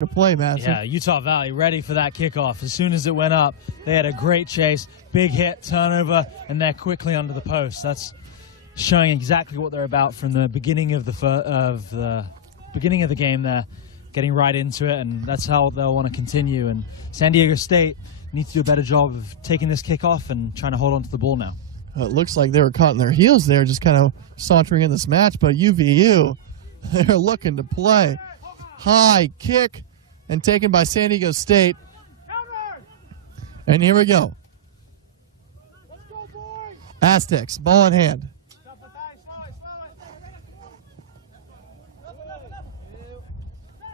to play, Madison. Yeah, Utah Valley ready for that kickoff. As soon as it went up, they had a great chase, big hit, turnover, and they're quickly under the post. That's showing exactly what they're about from the beginning of the beginning of the game. There, getting right into it, and that's how they'll want to continue. And San Diego State needs to do a better job of taking this kickoff and trying to hold on to the ball now. It looks like they were caught in their heels there, just kind of sauntering in this match. But UVU, they're looking to play. High kick and taken by San Diego State. And here we go. Aztecs, ball in hand.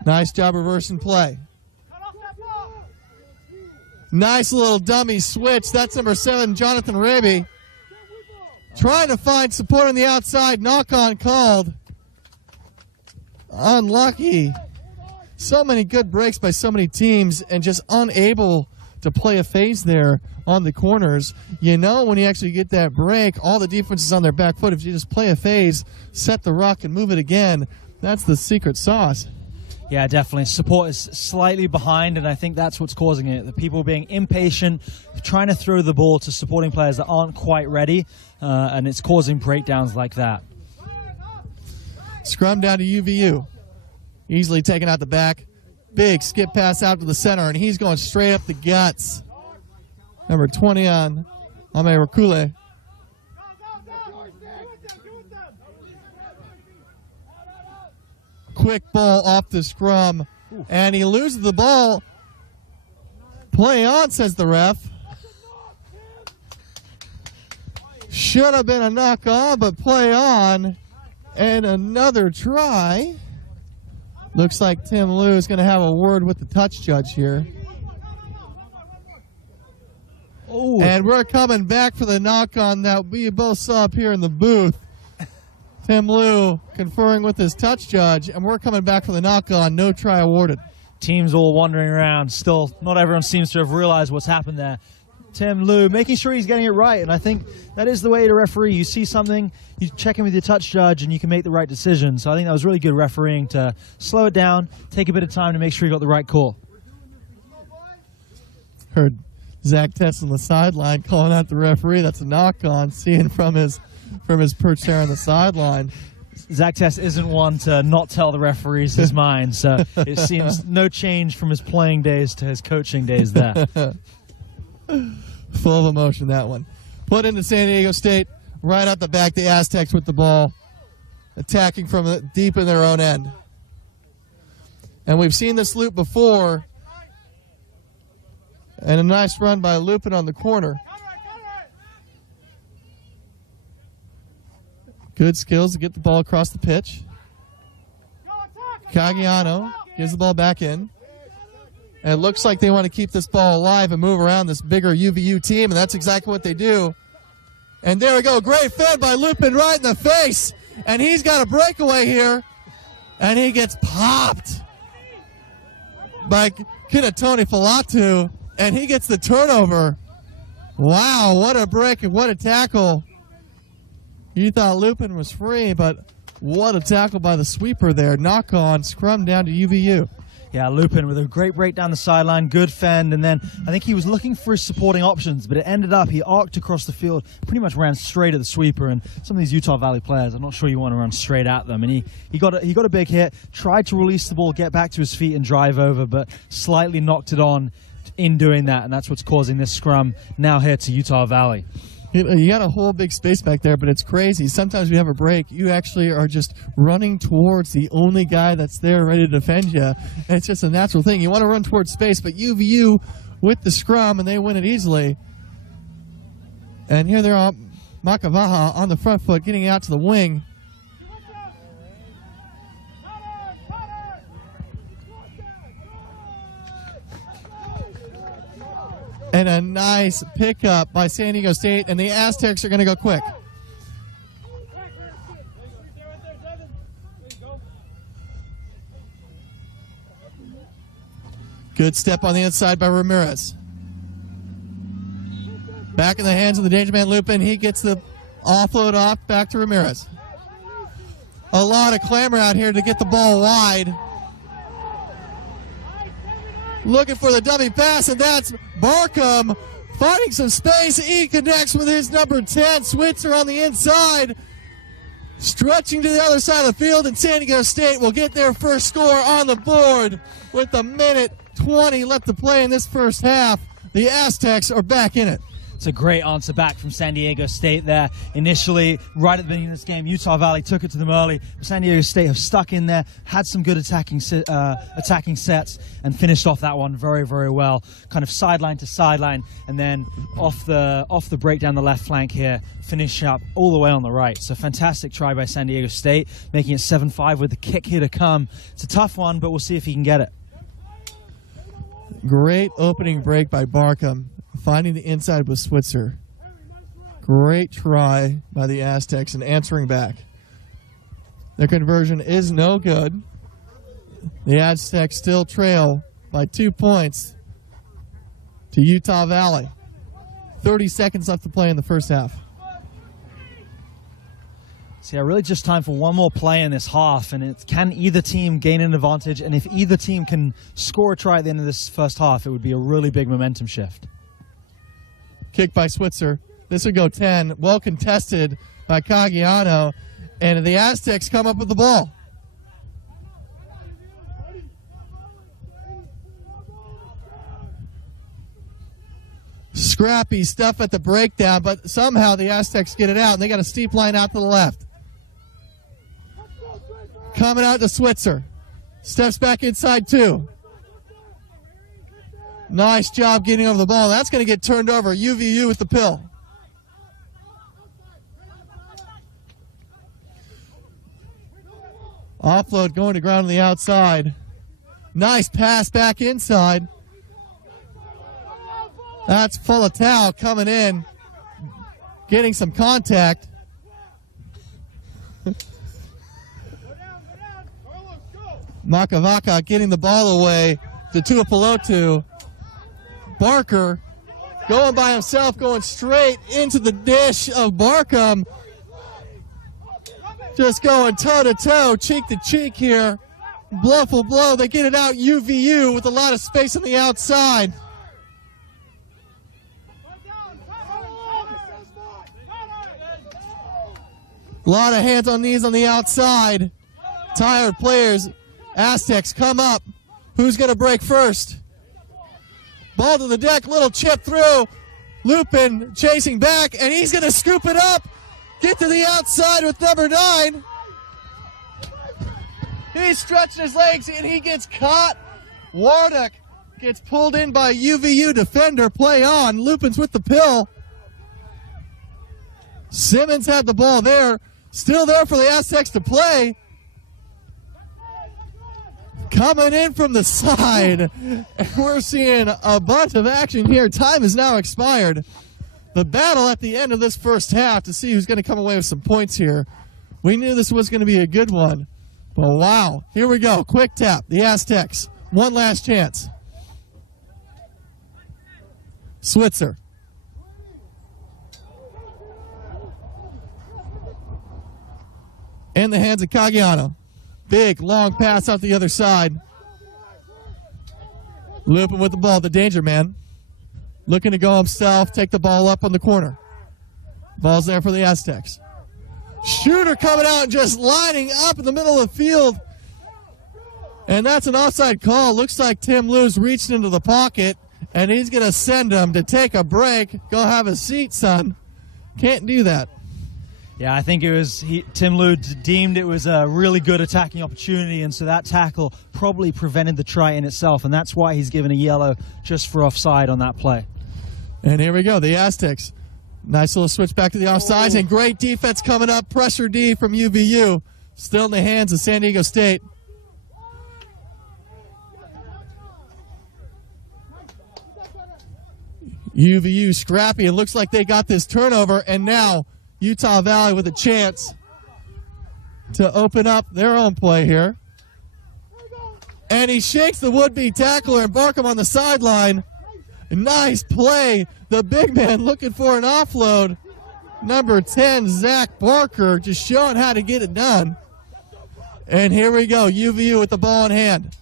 Nice job reversing play. Nice little dummy switch. That's number 7, Jonathan Raby. Trying to find support on the outside. Knock on called. Unlucky. So many good breaks by so many teams and just unable to play a phase there on the corners. You know, when you actually get that break, all the defense is on their back foot. If you just play a phase, set the ruck, and move it again, that's the secret sauce. Yeah, definitely. Support is slightly behind, and I think that's what's causing it. The people being impatient, trying to throw the ball to supporting players that aren't quite ready, and it's causing breakdowns like that. Scrum down to UVU. Easily taken out the back. Big skip pass out to the center, and he's going straight up the guts. Number 20 on Ame Rakule. Quick ball off the scrum, and he loses the ball. Play on, says the ref. Should have been a knock on, but play on. And another try. Looks like Tim Liu is going to have a word with the touch judge here. Oh. And we're coming back for the knock on that we both saw up here in the booth. Tim Liu conferring with his touch judge, and we're coming back for the knock-on. No try awarded. Teams all wandering around. Still, not everyone seems to have realized what's happened there. Tim Liu making sure he's getting it right, and I think that is the way to referee. You see something, you check in with your touch judge, and you can make the right decision. So I think that was really good refereeing to slow it down, take a bit of time to make sure you got the right call. Heard Zach Tess on the sideline calling out the referee. That's a knock-on, seeing from his perch there on the sideline. Zach Tess isn't one to not tell the referees his mind, so it seems no change from his playing days to his coaching days there. Full of emotion, that one. Put into San Diego State, right out the back, the Aztecs with the ball, attacking from deep in their own end. And we've seen this loop before, and a nice run by Lupin on the corner. Good skills to get the ball across the pitch. Caggiano gives the ball back in. And it looks like they want to keep this ball alive and move around this bigger UVU team, and that's exactly what they do. And there we go. Great fed by Lupin right in the face. And he's got a breakaway here. And he gets popped by Kinatoni Falatu. And he gets the turnover. Wow, what a break and what a tackle. You thought Lupin was free, but what a tackle by the sweeper there. Knock on, scrum down to UVU. Yeah, Lupin with a great break down the sideline, good fend, and then I think he was looking for his supporting options, but it ended up he arced across the field, pretty much ran straight at the sweeper, and some of these Utah Valley players, I'm not sure you want to run straight at them, and he got a big hit, tried to release the ball, get back to his feet and drive over, but slightly knocked it on in doing that, and that's what's causing this scrum now here to Utah Valley. You got a whole big space back there, but it's crazy. Sometimes we have a break. You actually are just running towards the only guy that's there ready to defend you. And it's just a natural thing. You want to run towards space, but UVU with the scrum, and they win it easily. And here they're on Makavaha on the front foot, getting out to the wing. And a nice pickup by San Diego State, and the Aztecs are going to go quick. Good step on the inside by Ramirez. Back in the hands of the danger man Lupin. He gets the offload off, back to Ramirez. A lot of clamor out here to get the ball wide. looking for the dummy pass, and that's Barkham finding some space. He connects with his number 10, Switzer on the inside, stretching to the other side of the field, and San Diego State will get their first score on the board with a minute 20 left to play in this first half. The Aztecs are back in it. It's a great answer back from San Diego State there. Initially, right at the beginning of this game, Utah Valley took it to them early. San Diego State have stuck in there, had some good attacking sets, and finished off that one very, very well. Kind of sideline to sideline, and then off the break down the left flank here, finish up all the way on the right. So fantastic try by San Diego State, making it 7-5 with the kick here to come. It's a tough one, but we'll see if he can get it. Great opening break by Barkham, finding the inside with Switzer. Great try by the Aztecs and answering back. Their conversion is no good. The Aztecs still trail by 2 points to Utah Valley. 30 seconds left to play in the first half. So yeah, really just time for one more play in this half, and can either team gain an advantage? And if either team can score a try at the end of this first half, it would be a really big momentum shift. Kick by Switzer. This would go 10. Well contested by Caggiano, and the Aztecs come up with the ball. Scrappy stuff at the breakdown, but somehow the Aztecs get it out, and they got a steep line out to the left. Coming out to Switzer. Steps back inside 2. Nice job getting over the ball. That's going to get turned over. UVU with the pill. Offload going to ground on the outside. Nice pass back inside. That's Fulatau coming in, getting some contact. Makavaka getting the ball away to Tuipulotu. Barker going by himself, going straight into the dish of Barkham. Just going toe-to-toe, cheek-to-cheek here. Blow for blow. They get it out. UVU with a lot of space on the outside. A lot of hands on knees on the outside. Tired players. Aztecs come up. Who's going to break first? Ball to the deck. Little chip through. Lupin chasing back, and he's going to scoop it up. Get to the outside with number 9. He's stretching his legs, and he gets caught. Warnock gets pulled in by UVU defender. Play on. Lupin's with the pill. Simmons had the ball there. Still there for the Aztecs to play. Coming in from the side. And we're seeing a bunch of action here. Time is now expired. The battle at the end of this first half to see who's going to come away with some points here. We knew this was going to be a good one. But wow. Here we go. Quick tap. The Aztecs. One last chance. Switzer. In the hands of Caggiano. Big, long pass out the other side. Lupin with the ball, the danger man. Looking to go himself, take the ball up on the corner. Ball's there for the Aztecs. Shooter coming out and just lining up in the middle of the field. And that's an offside call. Looks like Tim Lew's reached into the pocket, and he's going to send him to take a break. Go have a seat, son. Can't do that. Yeah, I think it was Tim Lew deemed it was a really good attacking opportunity, and so that tackle probably prevented the try in itself, and that's why he's given a yellow just for offside on that play. And here we go, the Aztecs. Nice little switch back to the offsides, and great defense coming up. Pressure D from UVU. Still in the hands of San Diego State. UVU scrappy. It looks like they got this turnover, and now Utah Valley with a chance to open up their own play here. And he shakes the would-be tackler and Barkham on the sideline. Nice play. The big man looking for an offload. Number 10, Zach Barker, just showing how to get it done. And here we go. UVU with the ball in hand.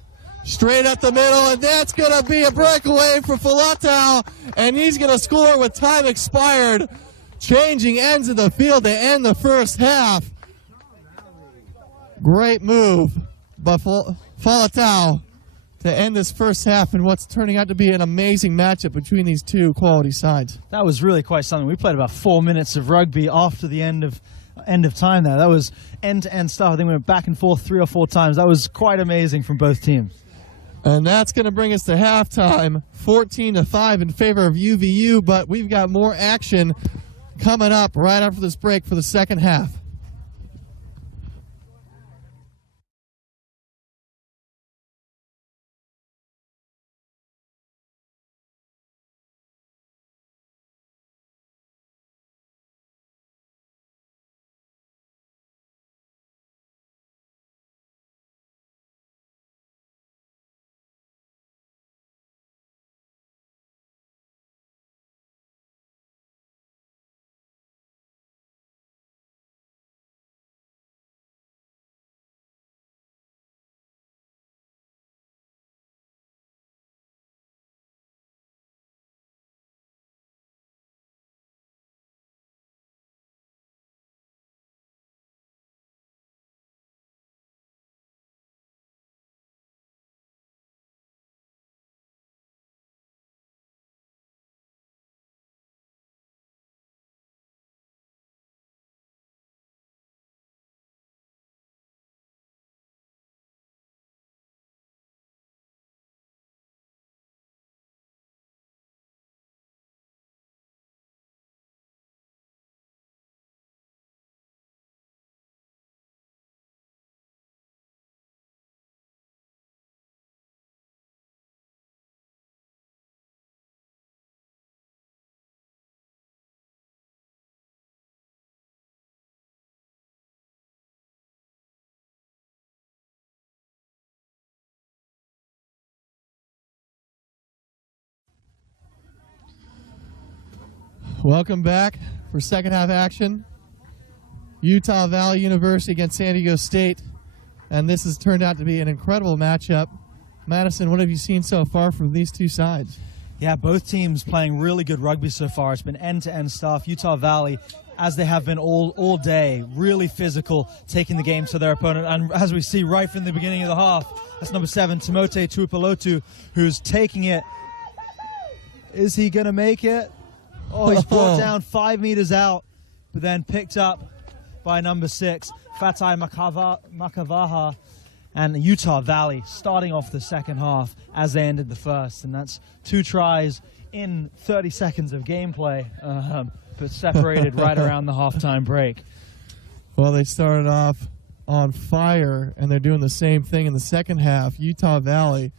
Straight up the middle, and that's going to be a breakaway for Falatau, and he's going to score with time expired, changing ends of the field to end the first half. Great move by Falatau to end this first half in what's turning out to be an amazing matchup between these two quality sides. That was really quite something. We played about 4 minutes of rugby after the end of time there. That was end-to-end stuff. I think we went back and forth 3 or 4 times. That was quite amazing from both teams. And that's going to bring us to halftime, 14-5 in favor of UVU, but we've got more action coming up right after this break for the second half. Welcome back for second half action. Utah Valley University against San Diego State. And this has turned out to be an incredible matchup. Madison, what have you seen so far from these two sides? Yeah, both teams playing really good rugby so far. It's been end-to-end stuff. Utah Valley, as they have been all day, really physical, taking the game to their opponent. And as we see right from the beginning of the half, that's number 7, Timote Tuipulotu, who's taking it. Is he going to make it? Oh, he's brought down 5 meters out, but then picked up by number 6, Fatai Makavaha, and Utah Valley starting off the second half as they ended the first. And that's 2 tries in 30 seconds of gameplay, but separated right around the halftime break. Well, they started off on fire, and they're doing the same thing in the second half. Utah Valley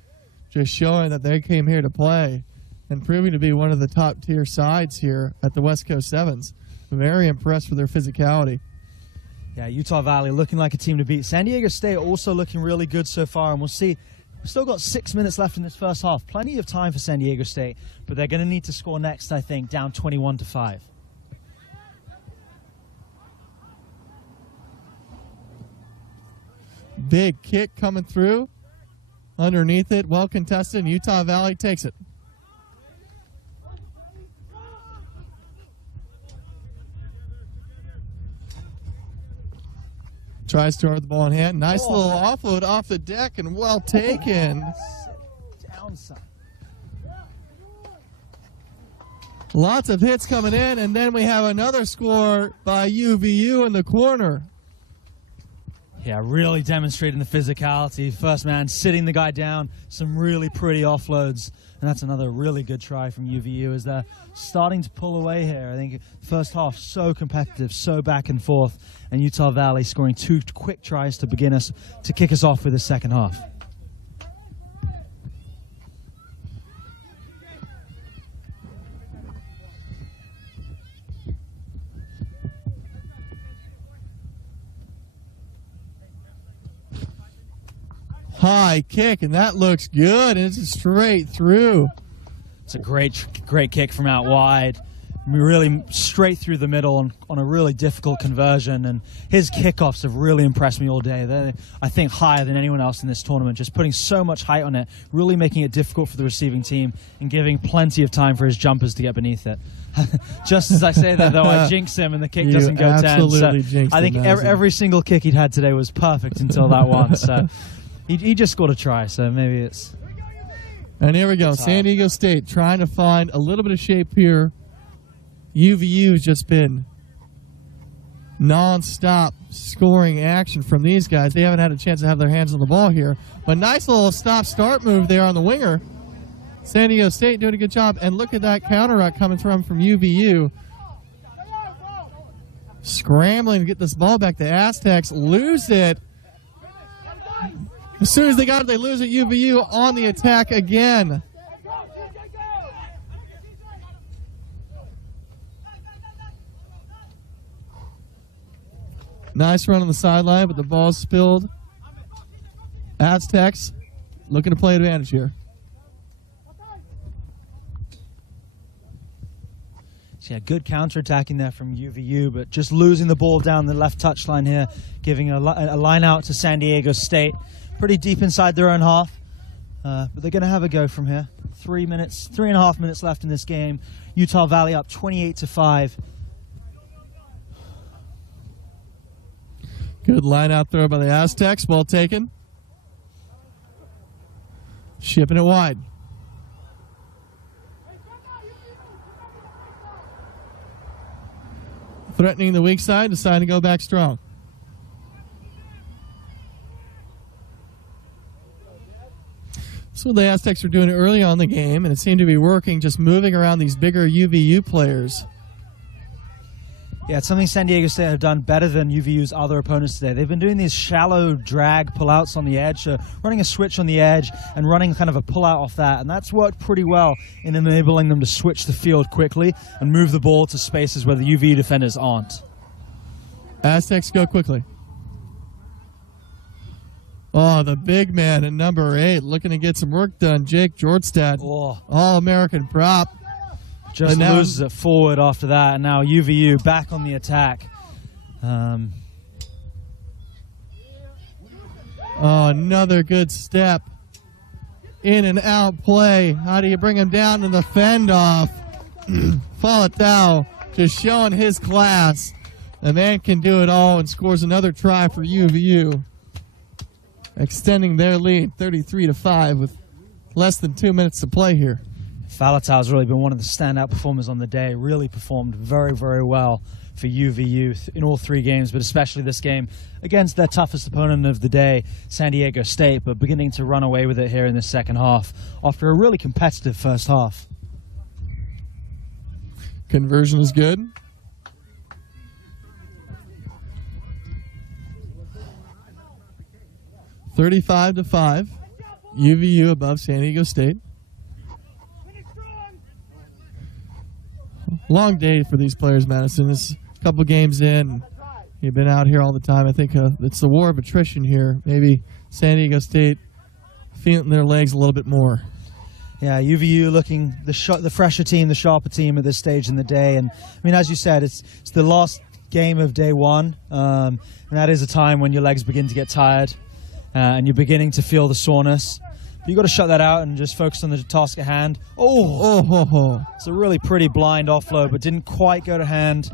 just showing that they came here to play and proving to be one of the top-tier sides here at the West Coast Sevens. Very impressed with their physicality. Yeah, Utah Valley looking like a team to beat. San Diego State also looking really good so far, and we'll see. We've still got 6 minutes left in this first half. Plenty of time for San Diego State, but they're going to need to score next, I think, down 21-5. Big kick coming through. Underneath it, well contested, and Utah Valley takes it. Tries to throw the ball in hand. Nice little offload off the deck and well taken. Down, son. Lots of hits coming in, and then we have another score by UVU in the corner. Yeah, really demonstrating the physicality. First man sitting the guy down. Some really pretty offloads. And that's another really good try from UVU as they're starting to pull away here. I think first half so competitive, so back and forth. And Utah Valley scoring 2 quick tries to kick us off with the second half. High kick, and that looks good, and it's straight through. It's a great kick from out wide. really straight through the middle on a really difficult conversion. And his kickoffs have really impressed me all day. They're, I think, higher than anyone else in this tournament, just putting so much height on it, really making it difficult for the receiving team and giving plenty of time for his jumpers to get beneath it. Just as I say that, though, I jinx him and the kick doesn't go 10. So I think every single kick he'd had today was perfect until that one. So he just scored a try, so maybe it's... And here we go, San Diego State trying to find a little bit of shape here. UVU's just been non-stop scoring action from these guys. They haven't had a chance to have their hands on the ball here. But nice little stop-start move there on the winger. San Diego State doing a good job. And look at that counter ruck coming from UVU. Scrambling to get this ball back. The Aztecs lose it. As soon as they got it, they lose it. UVU on the attack again. Nice run on the sideline, but the ball's spilled. Aztecs looking to play advantage here. So yeah, good counterattacking there from UVU, but just losing the ball down the left touchline here, giving a line out to San Diego State. Pretty deep inside their own half, but they're going to have a go from here. 3.5 minutes left in this game. Utah Valley up 28-5. Good line out throw by the Aztecs. Well taken. Shipping it wide. Threatening the weak side, deciding to go back strong. That's what the Aztecs were doing early on in the game, and it seemed to be working, just moving around these bigger UVU players. Yeah, it's something San Diego State have done better than UVU's other opponents today. They've been doing these shallow drag pullouts on the edge, so running a switch on the edge and running kind of a pullout off that, and that's worked pretty well in enabling them to switch the field quickly and move the ball to spaces where the UVU defenders aren't. Aztecs go quickly. Oh, the big man at number 8 looking to get some work done. Jake Jorstad, All-American prop. Just loses it forward after that, and now UVU back on the attack. Another good step. In and out play. How do you bring him down in the fend off? Falatau just showing his class. The man can do it all and scores another try for UVU. Extending their lead 33-5 with less than 2 minutes to play here. Falatau has really been one of the standout performers on the day. Really performed very, very well for UVU in all 3 games, but especially this game against their toughest opponent of the day, San Diego State, but beginning to run away with it here in the second half after a really competitive first half. Conversion is good. $35-5. UVU above San Diego State. Long day for these players, Madison. It's a couple games in. You've been out here all the time. I think it's the war of attrition here. Maybe San Diego State feeling their legs a little bit more. Yeah, UVU looking the fresher team, the sharper team at this stage in the day. And I mean, as you said, it's the last game of day one, and that is a time when your legs begin to get tired and you're beginning to feel the soreness. But you've got to shut that out and just focus on the task at hand. It's a really pretty blind offload, but didn't quite go to hand.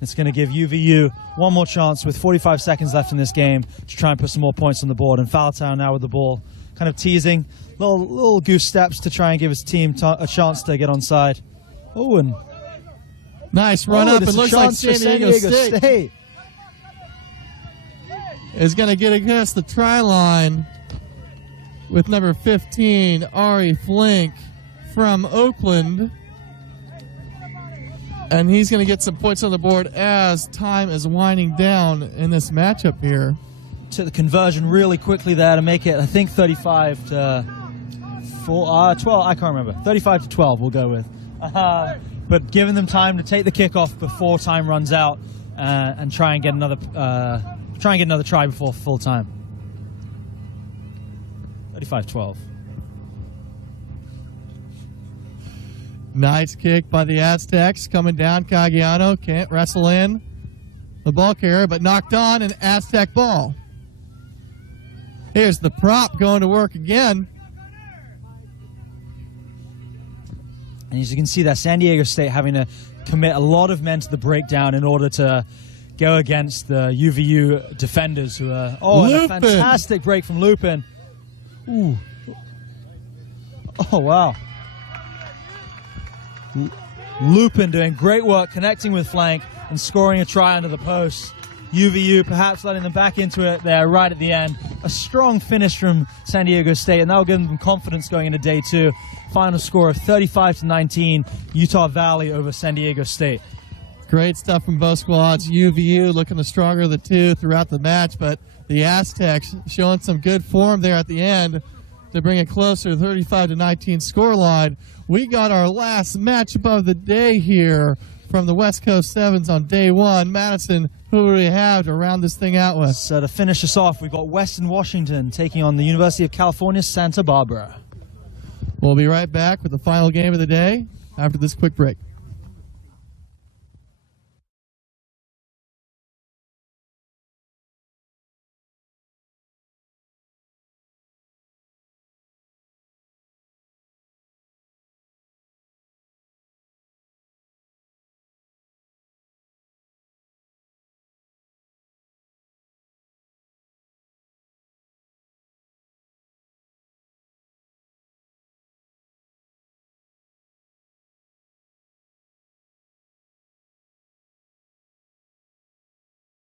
It's going to give UVU one more chance with 45 seconds left in this game to try and put some more points on the board. And Falatau now with the ball, kind of teasing, little goose steps to try and give his team a chance to get onside. Oh, and nice run up. It looks like San Diego State is going to get against the try line with number 15, Ari Flink from Oakland. And he's going to get some points on the board as time is winding down in this matchup here. Took the conversion really quickly there to make it, I think, 35 to 12. I can't remember. 35 to 12 we'll go with. But giving them time to take the kickoff before time runs out and try and get another try before full time. 35-12. Nice kick by the Aztecs. Coming down, Caggiano can't wrestle in the ball carrier, but knocked on, an Aztec ball. Here's the prop going to work again. And as you can see, that San Diego State having to commit a lot of men to the breakdown in order to go against the UVU defenders who are... Oh, and a fantastic break from Lupin. Ooh. Oh, wow. Lupin doing great work, connecting with flank and scoring a try under the post. UVU perhaps letting them back into it there right at the end. A strong finish from San Diego State, and that'll give them confidence going into day two. Final score of 35-19, Utah Valley over San Diego State. Great stuff from both squads. UVU looking the stronger of the two throughout the match, but the Aztecs showing some good form there at the end to bring it closer to 35-19 scoreline. We got our last matchup of the day here from the West Coast Sevens on day one. Madison, who do we have to round this thing out with? So to finish us off, we've got Western Washington taking on the University of California, Santa Barbara. We'll be right back with the final game of the day after this quick break.